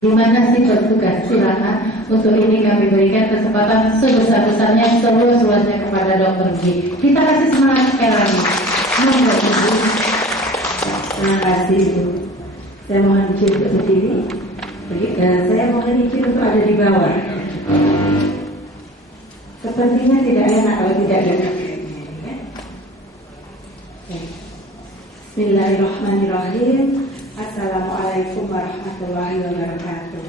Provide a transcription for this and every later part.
Di mana sih bertugas? Silakan. Untuk ini kami berikan kesempatan sebesar-besarnya, seluas-luasnya kepada Dr. G. Kita kasih semangat sekali lagi. Monggo Ibu. Terima kasih Ibu. Saya mohon izin untuk berdiri. Saya mohon izin untuk ada di bawah. Sepertinya tidak enak kalau tidak dekat. Bismillahirrahmanirrahim. Assalamualaikum warahmatullahi wabarakatuh.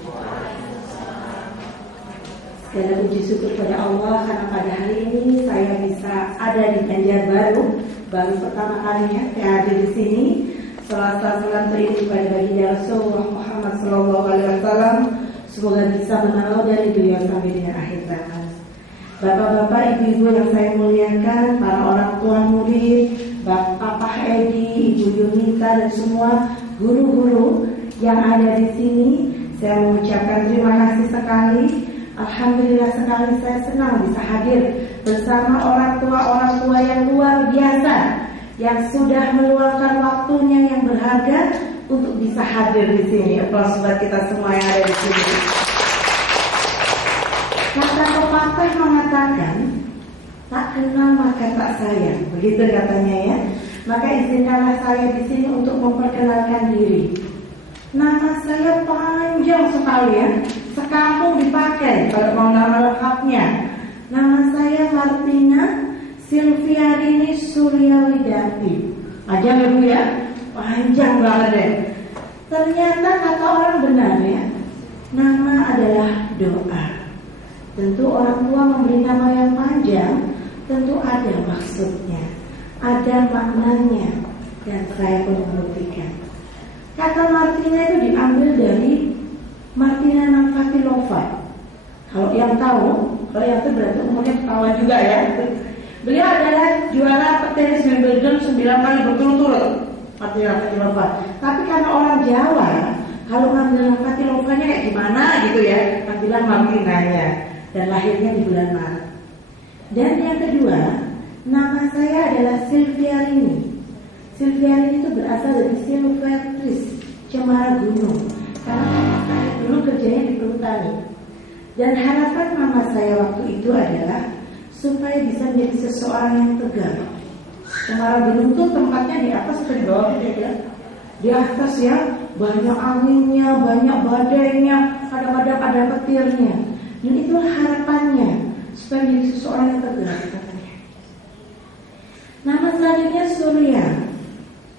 Segala puji syukur pada Allah karena pada hari ini saya bisa ada di Banjarbaru. Baru pertama kalinya saya hadir di sini. Salam beribu kepada baginda Rasulullah Muhammad SAW. Semoga bisa menolong dari dunia sampai dengan akhir zaman. Bapak-bapak, ibu-ibu yang saya muliakan, para orang tua murid, Bapak Edi, Ibu Yunita dan semua guru-guru yang ada di sini, saya mengucapkan terima kasih sekali. Alhamdulillah sekali saya senang bisa hadir bersama orang tua yang luar biasa yang sudah meluangkan waktunya yang berharga untuk bisa hadir di sini. Aplaus buat kita semua yang ada di sini. Kata pepatah mengatakan, tak kenal maka tak sayang, begitu katanya ya. Maka izinkanlah saya di sini untuk memperkenalkan diri. Nama saya panjang sekali ya, sekampung dipakai kalau mau nama lengkapnya. Nama saya Martina Silviarini Suryawidati. Aja Bu ya, panjang banget deh. Ternyata kata orang benar ya, nama adalah doa. Tentu orang tua memberi nama yang panjang, tentu ada maksudnya, ada maknanya, dan saya pun membuktikan. Kata Martina itu diambil dari Martina Navratilova. Kalau yang tahu, kalau yang itu berarti umurnya ketahuan juga ya. Beliau adalah juara petenis Wimbledon 9 kali berturut-turut, Martina Navratilova. Tapi karena orang Jawa, kalau ngambil Navratilova-nya kayak gimana gitu ya, ngambilan Martinanya. Dan lahirnya di bulan Maret. Dan yang kedua, nama saya adalah Silviarini. Silviarini itu berasal dari Silvertris, cemara gunung. Karena saya dulu kerjanya di perhutani. Dan harapan mama saya waktu itu adalah supaya bisa menjadi seseorang yang tegar. Cemara gunung itu tempatnya di atas atau di bawah ya? Di atas ya, banyak anginnya, banyak badainya, kadang-kadang ada petirnya. Dan itulah harapannya supaya menjadi seseorang yang tegar katanya. Nama selanjutnya Surya.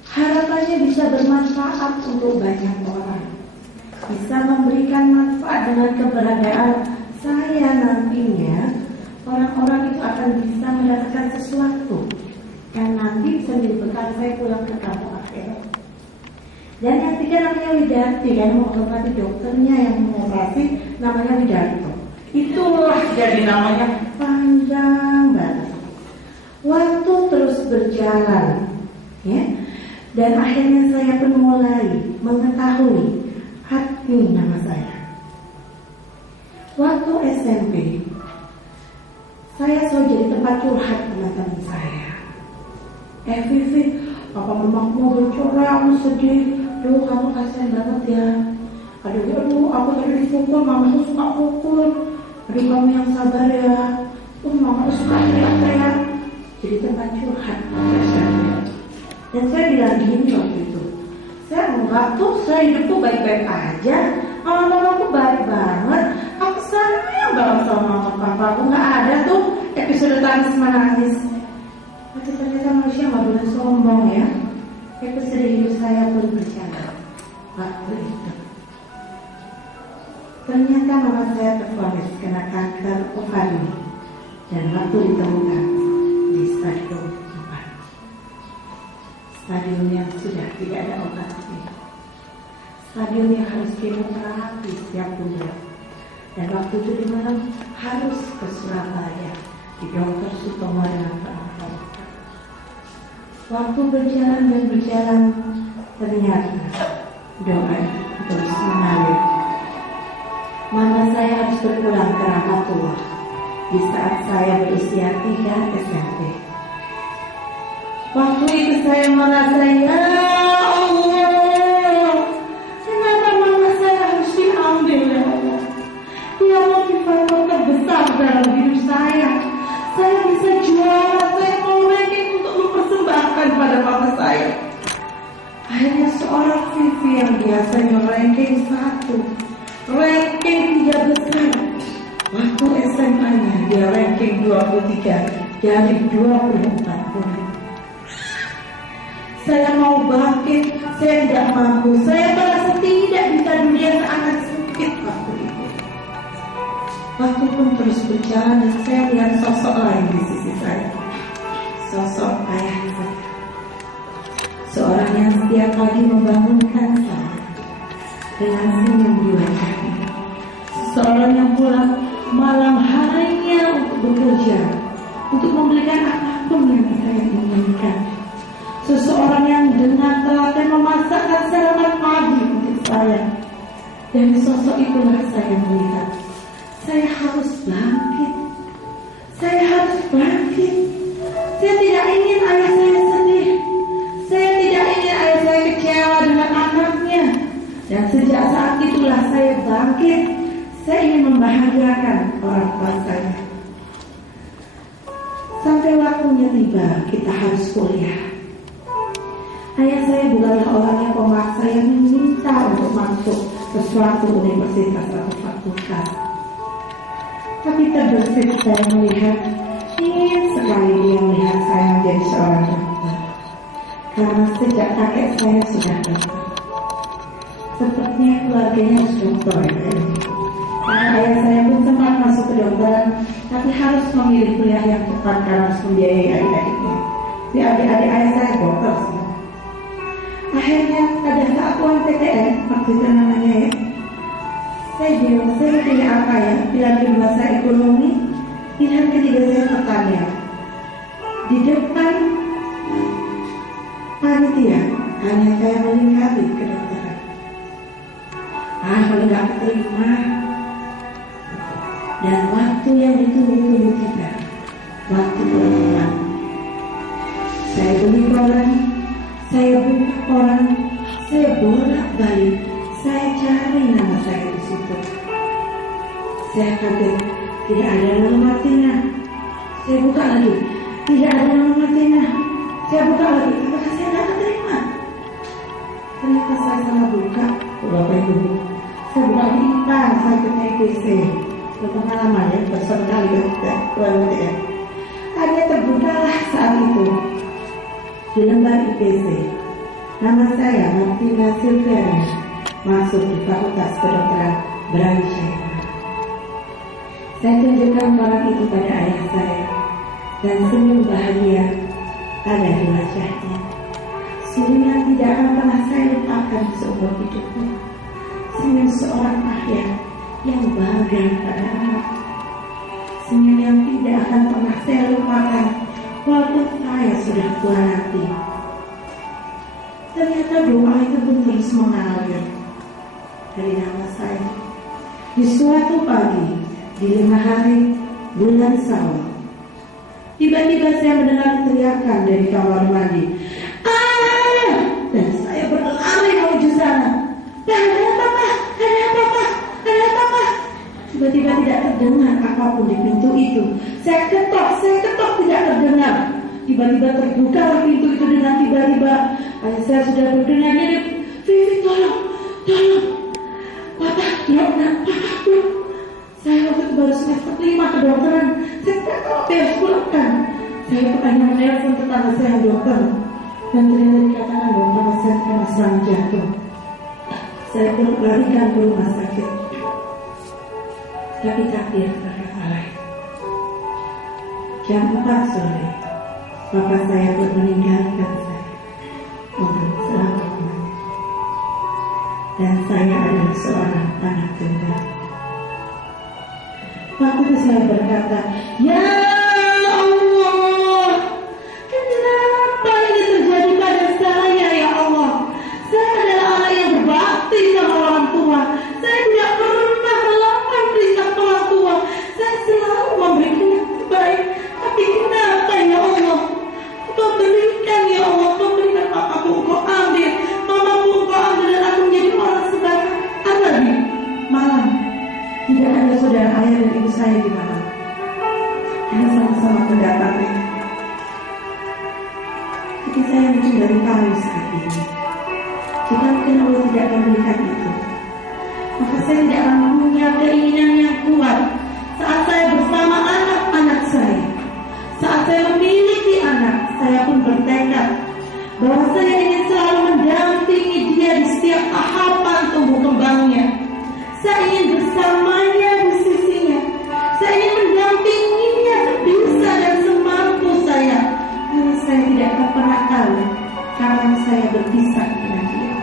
Harapannya bisa bermanfaat untuk banyak orang, bisa memberikan manfaat dengan keberadaan saya nantinya. Orang-orang itu akan bisa mendapatkan sesuatu yang nanti bisa menjadi bekal saya pulang ke kampung akhirat. Dan yang ketiga namanya Widati, yang menghormati dokternya yang mengoperasi namanya Widarto. Itulah jadi namanya panjang banget. Waktu terus berjalan, ya, dan akhirnya saya pun mulai mengetahui arti nama saya. Waktu SMP, saya selalu jadi tempat curhat teman-teman saya. Vivi, apa mamamu bercurah, aku sedih, duh kamu kasihan banget ya. Aduh, aku tadi dipukul, mamaku suka pukul. Aduh kamu yang sabar ya. Mama suka teriak-teriak. Jadi tempat curhat. Dan saya bilang gini waktu itu, saya enggak tuh, saya hidup tuh baik-baik aja. Mama-mamaku baik banget. Aku sayang banget sama mama papa. Aku nggak ada tuh episode tangis menangis. Tapi ternyata manusia nggak boleh sombong ya. Episode hidup saya pun berjalan waktu itu. Ternyata mama saya tervonis kena kanker ovarium dan waktu ditemukan di stadium 4, stadium yang sudah tidak ada obatnya, stadium yang harus kemoterapi setiap bulan. Dan waktu itu di malam harus ke Surabaya di Dr. Sutomo dengan perawatan. Waktu berjalan dan berjalan, ternyata doa terus mengalir. Mama saya harus berpulang ke Rahmatullah di saat saya berusia 3 SMP. Waktu itu saya merasa, ya Allah, kenapa mama saya harus diambil 3 dari 24 murid. Saya mau bangkit, saya tidak mampu, saya merasa tidak bisa, dunia sangat sempit waktu itu. Waktu pun terus berjalan dan saya melihat sosok lain di sisi saya. Sosok ayah saya. Seorang yang setiap pagi membangunkan saya dengan senyum di wajahnya. Seorang yang pulang malam harinya untuk bekerja, untuk membelikan apapun yang saya inginkan. Seseorang yang dengan telaten memasakkan sarapan pagi untuk saya. Dan sosok itulah saya melihat, saya harus bangkit. Saya harus bangkit. Saya tidak ingin ayah saya sedih. Saya tidak ingin ayah saya kecewa dengan anaknya. Dan sejak saat itulah saya bangkit. Saya ingin membahagiakan orang tua saya. Sampai waktunya tiba, kita harus kuliah. Ayah saya bukanlah orang yang pemaksa yang meminta untuk masuk ke suatu universitas atau fakultas. Tapi terbesit saya melihat, ingin sekali dia melihat saya menjadi seorang dokter. Karena sejak kakek saya sudah dokter. Sepertinya keluarganya harus dokter ya. Karena ayah saya pun sempat masuk ke dokteran, tapi harus memilih kuliah yang cepat karena harus membiayai adik-adiknya. Di adik-adik ayah saya dokter sih. Akhirnya pada saat UMPTN, waktu itu namanya ya, saya bilang, saya pilih apa ya? Pilihan kedua saya ekonomi, pilihan ketiga saya pertanian. Di depan panitia, hanya saya melingkari kedokteran. Kalau nggak terima, dan waktu yang ditunggu-tunggu tiba, waktu pulang. Saya beli koran, saya buka koran, saya bolak-balik, saya cari nama saya di situ. Saya kaget, tidak ada nama Martina. Saya buka lagi, tidak ada nama Martina. Saya buka lagi, apakah saya tidak terima? Ternyata saya salah buka, Bapak Ibu. Saya buka di IPA, saya ke TPC. Berpengalaman ya, bersama kali ya, Ada terbukalah saat itu di lembar IPC. Nama saya Martina Silvera, masuk di Fakultas Kedokteran Brawijaya. Saya tunjukkan koran itu pada ayah saya, dan senyum bahagia ada di wajahnya. Senyum yang tidak akan pernah saya lupakan seumur hidupku. Senyum seorang ayah yang bangga pada anak. Senyum yang tidak akan pernah saya lupakan walaupun saya sudah tua nanti. Ternyata doa itu pun terus mengalir dari nama saya. Di suatu pagi, di 5 hari bulan Syawal, tiba-tiba saya mendengar teriakan dari kamar mandi. Dan saya berlari menuju sana. Ada apa? Tiba-tiba tidak terdengar apapun di pintu itu. Saya ketok tidak terdengar. Tiba-tiba terbuka pintu itu dengan tiba-tiba ayah saya sudah berdengar, Vivi tolong, Papa, saya waktu itu baru semester 5 kedokteran. Saya tidak tahu apa yang harus kulakukan. Saya hanya menelpon tetangga saya dokter, dan ternyata dikatakan bahwa saya kena serangan jantung. Saya pun larikan ke rumah sakit. Tapi takdir berkata lain. Jam 4 sore, Bapak saya pun meninggalkan saya untuk selamanya. Dan saya adalah seorang anak tunggal. Waktu itu saya berkata, Ya Allah, kenapa ini terjadi pada saya ya Allah? Saya adalah anak yang berbakti sama orang tua. Saya tidak pernah melakukan perintah orang tua. Saya selalu memberikan yang terbaik. Tapi kenapa ya Allah? Kau berikan ya Allah, Kau berikan papaku, Kau ambil, mamaku Kau ambil, dan aku menjadi orang sebagai apa di malam. Tidak ada saudara ayah dan ibu saya di mana. Hanya sama-sama pendapatnya. Tapi saya mencuri tahu saat ini, jika mungkin Allah tidak memberikan itu, maka saya tidak akan punya keinginan yang kuat saat saya bersama anak-anak saya bahwa saya ingin selalu mendampingi dia di setiap tahapan tumbuh kembangnya. Saya ingin bersamanya di sisinya. Saya ingin mendampinginya sebisa dan semampu saya, karena saya tidak akan pernah tahu kapan saya berpisah dengan dia.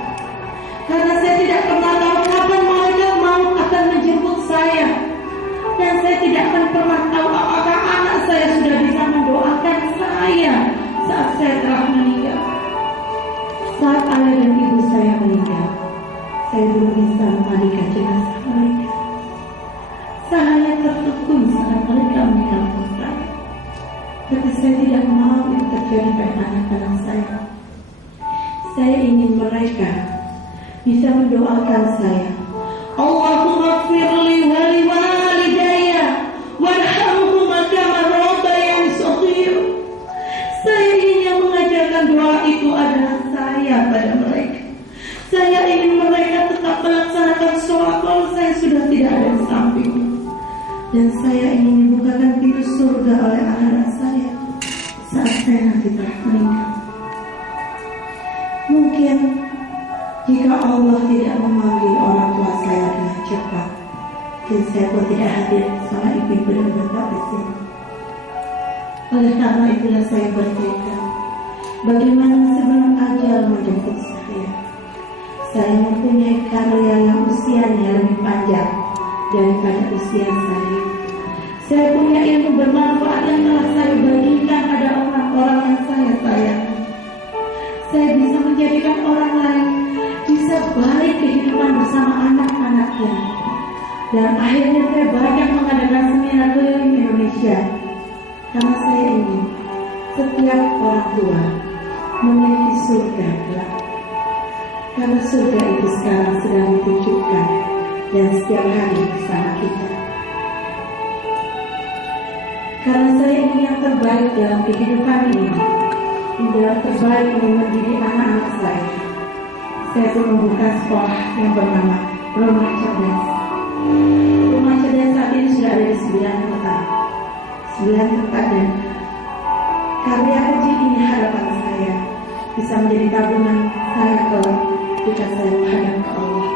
Karena saya tidak pernah tahu kapan malaikat maut akan menjemput saya. Dan saya tidak akan pernah tahu apakah anak saya sudah bisa mendoakan saya saat saya telah meninggal. Saat ayah dan ibu saya meninggal, saya belum bisa memandikan jenazah mereka. Saya tertekun saat mereka meninggalkan saya. Tapi saya tidak mau itu terjadi pada anak-anak saya. Saya ingin mereka bisa mendoakan saya. Allahumma firli wa liwalidayya warhamhuma kama rabbayani shaghir. Saya ingin yang mengajarkan doa itu adalah saya pada mereka. Saya ingin mereka tetap melaksanakan sholat kalau saya sudah tidak ada di sampingnya. Dan saya ingin dibukakan pintu surga oleh anak-anak saya saat saya nanti telah meninggal. Mungkin jika Allah tidak memanggil orang tua saya dengan cepat, dan saya pun tidak hadir sama ibu-ibu dan bapak di sini. Oleh karena itulah saya bertekad, bagaimana sebelum ajal menjemput saya mempunyai karya yang usianya lebih panjang daripada usia saya. Saya punya ilmu bermanfaat yang telah saya bagikan pada orang-orang yang saya sayang. Saya bisa menjadikan orang lain bisa baik kehidupan bersama anak-anaknya. Dan akhirnya saya banyak mengadakan seminar keliling Indonesia, karena saya ingin setiap orang tua memiliki surga kelak. Karena surga itu sekarang sedang ditunjukkan dan setiap hari bersama kita. Karena saya ingin yang terbaik dalam kehidupan ini, yang terbaik untuk mendidik anak-anak saya. Saya pun membuka sekolah yang bernama Rumah Cerdas. Rumah Cerdas saat ini sudah ada di 9 kota. 9 kota, dan karya kecil ini harapan saya bisa menjadi tabungan saya kelak jika saya menghadap ke Allah.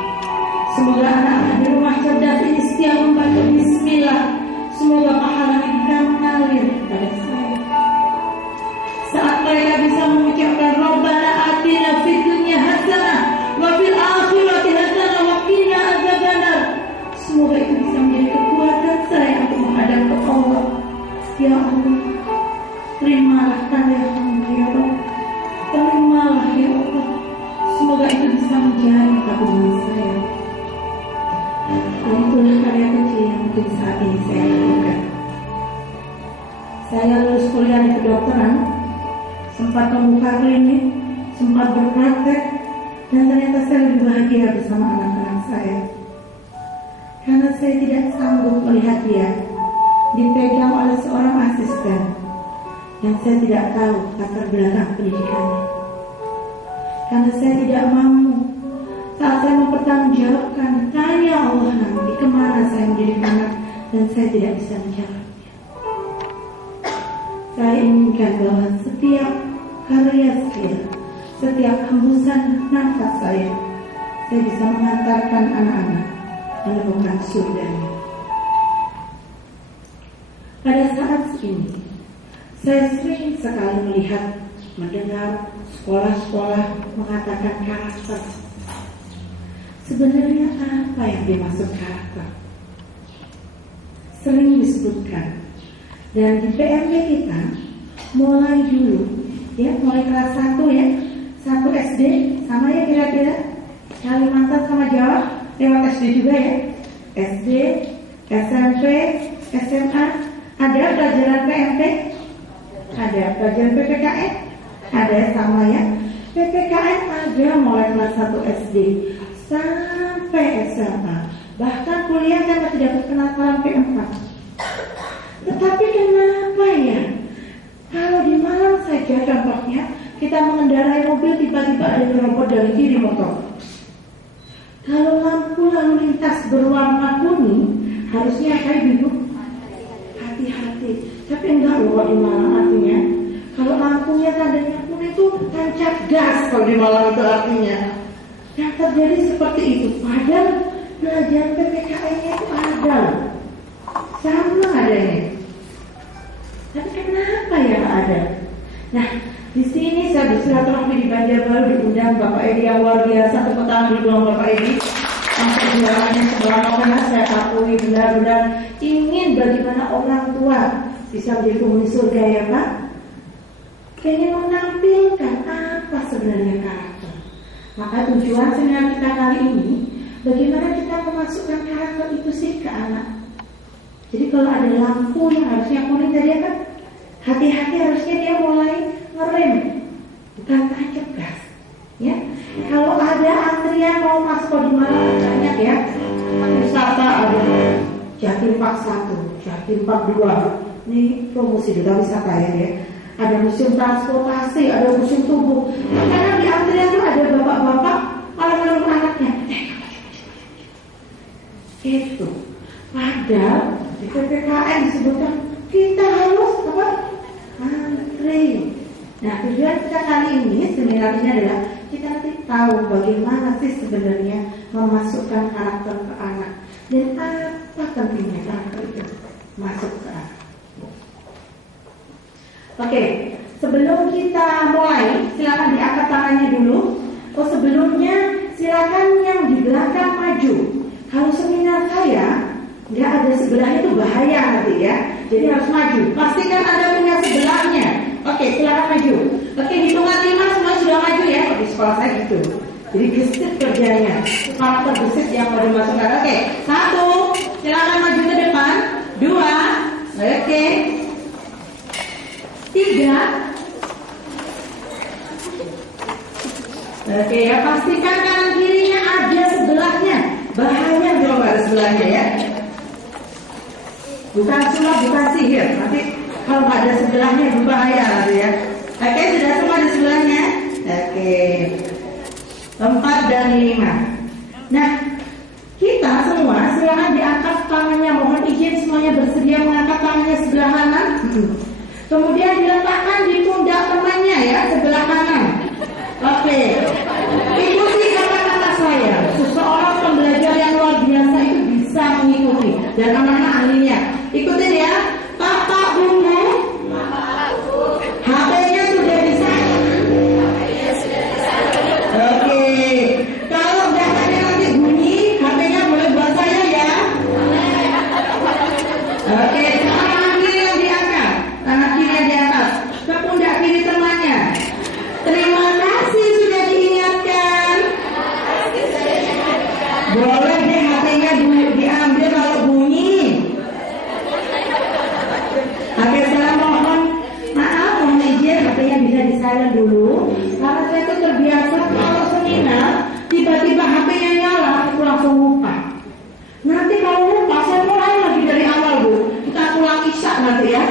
Semoga anak-anak di Rumah Cerdas ini setia membaca bismillah. Semoga pahala kita mengalir kepada saya. Saat mereka bisa mengucapkan Rabbana atina fid dunya hasanah wa fil akhirati hasanah wa qina adzabannar. Semoga itu bisa menjadi kekuatan saya untuk menghadap ke Allah. Ya Allah, terimalah karya hamba ya Allah. Terimalah ya Allah. Semoga itu bisa menjadi tabungan saya. Dan itulah karya kecil yang mungkin saat ini saya lakukan. Saya lulus kuliah di kedokteran, sempat membuka klinik, sempat berpraktek, dan ternyata saya lebih bahagia bersama anak-anak saya. Karena saya tidak sanggup melihat dia dipegang oleh seorang asisten, dan saya tidak tahu latar belakang pendidikannya. Karena saya tidak mau saat saya mempertanggungjawabkan tanya Allah nanti kemana saya menjadi anak, dan saya tidak bisa menjawabnya. Saya inginkan bahwa setiap karya saya, setiap hembusan nafas saya bisa mengantarkan anak-anak menemukan surganya. Pada saat ini, saya sering sekali melihat, mendengar sekolah-sekolah mengatakan karakter. Sebenarnya apa yang dimaksud karakter? Sering disebutkan. Dan di PMP kita mulai dulu, ya, mulai kelas 1 ya, 1 SD, sama ya kira-kira Kalimantan sama Jawa, lewat SD juga ya. SD, SMP, SMA, ada pelajaran PMP, ada pelajaran PPKN, ada sama ya. PPKN ada mulai kelas 1 SD sampai SMA. Bahkan kuliah saya tidak berkenal P4. Tetapi kenapa ya? Kalau di malam saja contohnya kita mengendarai mobil, tiba-tiba ada nyerempet dari kiri motor. Kalau lampu lalu lintas berwarna kuning, harusnya kayak gitu, hati-hati. Tapi enggak loh di malam, artinya kalau lampunya tandanya kuning, itu tancap gas kalau di Malang itu artinya. Yang terjadi seperti itu. Padahal belajar PPKN-nya itu ada, sama adanya. Tapi kenapa ya nggak ada? Nah, di sini saya bersilaturahmi di Banjarbaru diundang Bapak Edi yang luar biasa. Tepuk tangan dulu Bapak Edi. Perjuangannya sebenarnya saya akui benar-benar ingin bagaimana orang tua bisa menjadi penghuni surga ya Pak. Ingin menampilkan apa sebenarnya karakter. Maka tujuan seminar kita kali ini, bagaimana kita memasukkan karakter itu sih ke anak. Jadi kalau ada lampu yang harusnya kuning tadi kan, hati-hati harusnya dia mulai ngerem, bukan tancap gas. Ya, kalau ada antrian mau masuk di mana banyak ya, wisata ada Jatim Park 1, Jatim Park 2, ini promosi duta wisata ya. Ada museum transportasi, ada museum tubuh. Karena di antrian itu ada bapak-bapak malah menolong anaknya. Itu. Padahal di PPKN disebutkan kita harus apa? Antri. Nah, tujuan kita kali ini seminar ini adalah kita nanti tahu bagaimana sih sebenarnya memasukkan karakter ke anak dan apa pentingnya karakter itu masuk ke anak. Oke, sebelum kita mulai, silakan diangkat tangannya dulu. Oh, sebelumnya silakan yang di belakang maju. Kalau seminar saya nggak ada sebelahnya itu bahaya nanti ya. Jadi harus maju. Pastikan Anda punya sebelahnya. Oke, silakan maju. Oke, hitungan 5 semua sudah maju ya. Di sekolah saya gitu. Jadi gesit kerjanya. Karakter gesit yang mau dimasukkan. Oke, 1, silakan maju ke depan. 2, oke. 3. Oke ya, pastikan kanan kirinya ada sebelahnya. Bahaya kalau nggak ada sebelahnya ya. Bukan sulap, bukan sihir. Nanti kalau nggak ada sebelahnya berbahaya gitu ya. Oke, sudah semua di sebelahnya. Oke, 4 dan 5. Nah, kita semua silakan diangkat tangannya. Mohon izin semuanya bersedia mengangkat tangannya sebelah kanan. Kemudian diletakkan di pundak temannya ya, sebelah kanan. Oke. Ikuti kata-kata saya. Seseorang pembelajar yang luar biasa itu bisa mengikuti. Dan anak-anak ahlinya. Ikutin ya. Bapak Bunga. HP-nya sudah bisa. Oke. Kalau datanya nanti bunyi, HP-nya boleh buat saya ya. Oke. Tangan kiri yang di atas, ke pundak kiri temannya. Terima kasih sudah diingatkan. Boleh deh HP-nya diambil kalau bunyi. Oke, saya mohon maaf, mohon izin HP-nya bisa di-silent dulu. Karena saya tuh terbiasa kalau seminar tiba-tiba HP-nya nyala, aku langsung lupa. Nanti kalau lupa, saya mulai lagi dari awal Bu. Kita pulang isya nanti ya.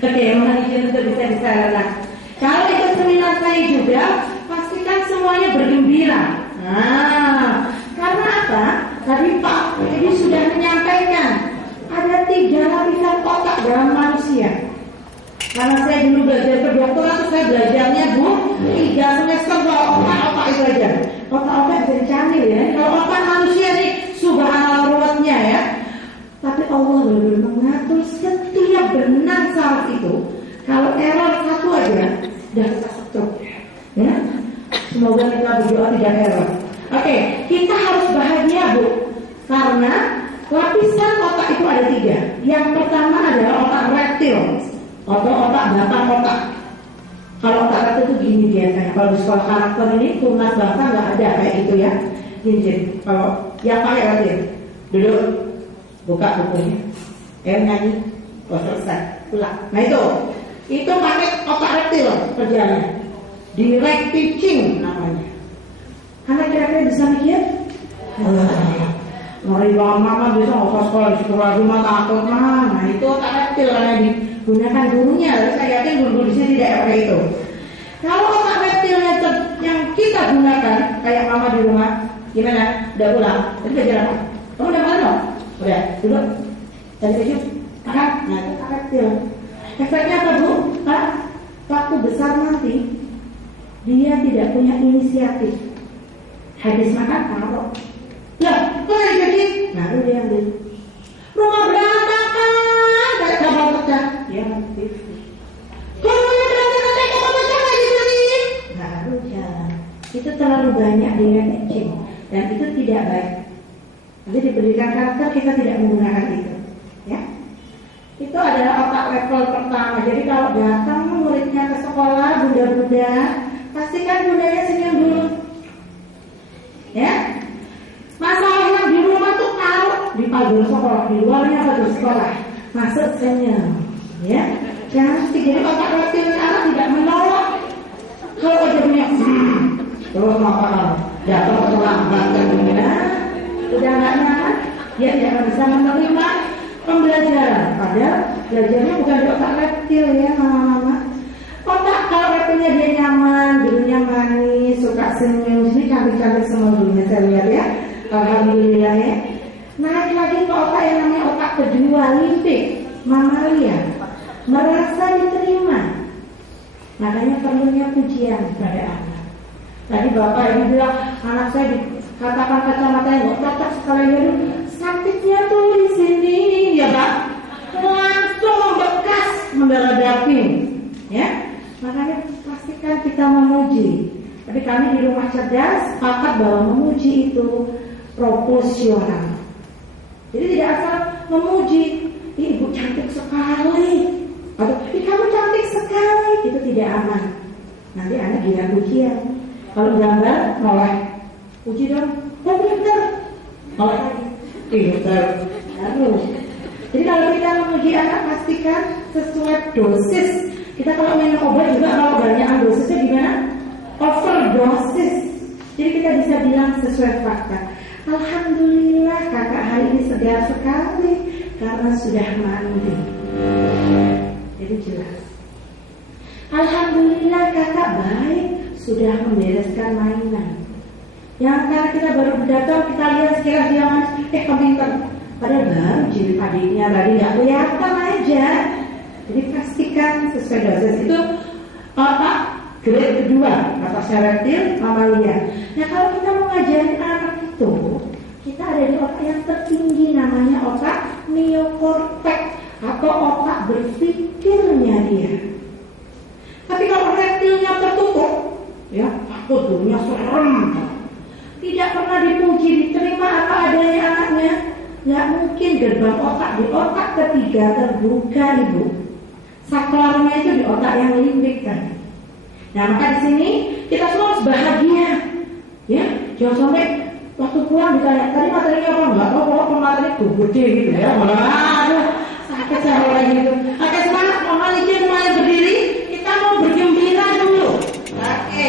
Oke, mohon izin untuk bisa disarankan. Kalau ikut seminar saya juga, pastikan semuanya bergembira. Nah, karena apa? Tadi Pak Edi sudah menyampaikan ada 3 lapisan otak dalam manusia. Karena saya dulu belajar kedokteran, saya belajarnya Bu 3 semester otak itu aja. Otak-otak bisa dicamil ya. Kalau otak manusia nih, subhanallah ruwetnya ya. Tapi Allah benar-benar mengatur setiap benang saraf itu. Kalau error 1 aja, sudah kita stop. Ya, semoga kita berdoa tidak error. Oke, kita harus bahagia Bu, karena lapisan otak itu ada 3. Yang pertama adalah otak reptil, atau otak batang otak. Kalau otak reptil itu gini biasanya. Kalau di sekolah karakter ini tunas bahasa nggak ada kayak gitu ya. Gini. Kalau yang pakai reptil, duduk. Buka bukunya, nyanyi, selesai, pulang. Nah itu pakai otak reptil kerjanya, direct teaching namanya. Anak kira-kira bisa mikir? Ngeri banget mama bisa nggak sekolah di sekolah rumah takut mah. Nah itu otak reptil karena digunakan gurunya. Saya yakin guru-guru di sini tidak pakai itu. Kalau otak reptilnya yang kita gunakan kayak mama di rumah, gimana? Udah pulang? Tadi belajar apa? Kamu udah pulang dong? Udah, duduk, cari baju, makan. Nah itu reptil. Efeknya apa Bu? Pak? waktu besar nanti dia tidak punya inisiatif. Habis makan taruh. Lah, kok nggak jadi? Baru dia ambil. Rumah berantakan, kayak kapal pecah. Dia aktif. Kalau rumah berantakan kayak kapal pecah nggak dibeliin? Baru jalan. Itu terlalu banyak dengan ecing dan itu tidak baik. Jadi diberikan karakter kita tidak menggunakan itu, ya. Itu adalah otak level pertama. Jadi kalau datang muridnya ke sekolah, bunda-bunda, pastikan bundanya senyum dulu, ya. Masalah yang di rumah tuh taruh di pagar sekolah, di luarnya pagar sekolah, masuk senyum, ya. Jangan jadi otak reptilnya anak tidak menolak. Kalau aja punya, terus apa? Jatuh terlambat kan? Udah nggak nyaman, dia tidak akan bisa menerima pembelajaran. Padahal belajarnya bukan di otak reptil ya mama-mama. Otak kalau reptilnya dia nyaman, dulunya manis, suka senyum, ini cantik-cantik semua dulunya saya lihat ya. Alhamdulillah ya. Naik lagi ke otak yang namanya otak kedua, limbik, mamalia, merasa diterima. Makanya perlunya pujian pada anak. Tadi bapak ini bilang anak saya dikatakan kacamatanya nggak cocok sekali dulu. Sakitnya tuh di sini ya pak, langsung membekas mendarah daging, ya. Makanya pastikan kita memuji. Tapi kami di rumah cerdas sepakat bahwa memuji itu proporsional. Jadi tidak asal memuji, ibu cantik sekali, atau kamu cantik sekali, itu tidak aman. Nanti anak gila pujian. Kalau gambar nolak, puji dong, oh pintar, nolak lagi, pintar, harus. Jadi kalau kita memuji anak pastikan sesuai dosis. Kita kalau minum obat juga kalau banyak dosisnya gimana? Overdosis. Jadi kita bisa bilang sesuai fakta. Alhamdulillah kakak hari ini segar sekali karena sudah mandi. Jadi jelas. Alhamdulillah kakak baik sudah membereskan mainan. Yang karena kita baru datang kita lihat sekilas dia komputer. Padahal baru jilid adiknya tadi nggak kelihatan aja. Jadi pastikan sesuai dosis itu otak grade kedua atas reptil mamalia. Nah kalau kita mau ngajarin anak itu, kita ada di otak yang tertinggi namanya otak neokortex atau otak berpikirnya dia. Tapi kalau reptilnya tertutup, ya takut dunia serem, tidak pernah dipuji, diterima apa adanya anaknya, nggak mungkin gerbang otak di otak ketiga terbuka ibu. Saklarnya itu di otak yang limbik kan. Nah maka di sini kita semua harus bahagia, ya. Jangan sampai waktu pulang ditanya tadi materinya apa enggak? Oh kalau materi tuh gede gitu ya. Aduh sakit saya lagi gitu. Oke semangat, mohon izin mulai berdiri. Kita mau bergembira dulu. Oke.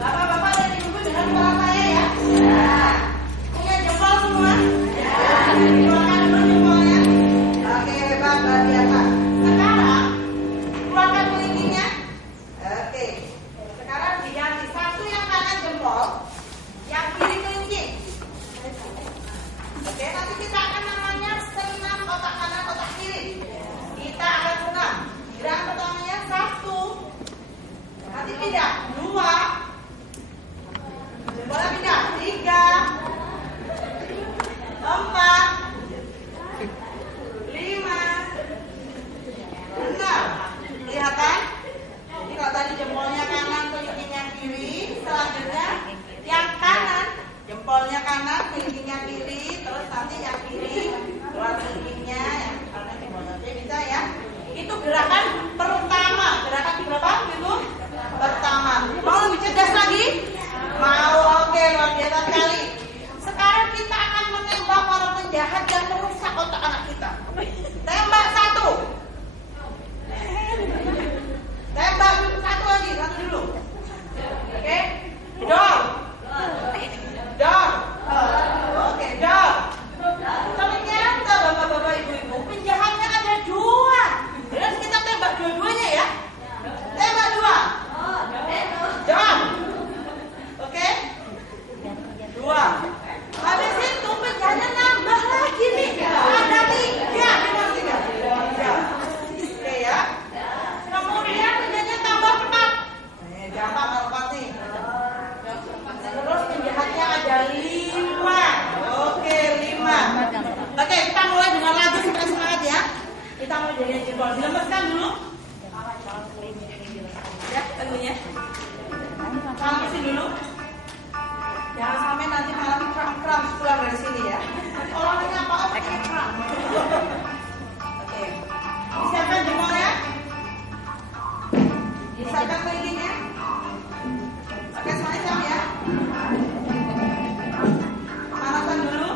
Bapak-bapak dan ibu dengan kepala saya ya. Ya. Punya jempol semua? Ya. Keluarkan dulu jempolnya. Oke, hebat, luar biasa. Sekarang keluarkan kelingkingnya. Oke. Sekarang diganti satu yang kanan jempol, yang kiri kelingking. Oke, nanti kita akan namanya senam otak kanan, otak kiri. Kita akan senam. Gerakan pertamanya 1. Nanti pindah 2. Boleh pindah 3, 4, 5, 6. Kelihatan? Jadi kalau tadi jempolnya kanan, kelingkingnya kiri. Selanjutnya yang kanan, jempolnya kanan, kelingkingnya kiri. Terus nanti yang kiri, keluar kelingkingnya, yang kanan jempolnya. Jadi bisa ya. Itu gerakan pertama. Gerakan berapa? Itu pertama. Mau lebih Habisin dulu. Jangan sampai nanti malam kram pulang dari sini ya. Olahraganya apa? Pakai kram. Oke. Disiapkan jempolnya. Disiapkan kelilingnya. Pakai semacam ya. Panaskan dulu.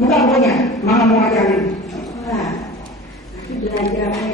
Buka bukunya, mama mau ngajarin. Nah, nanti belajar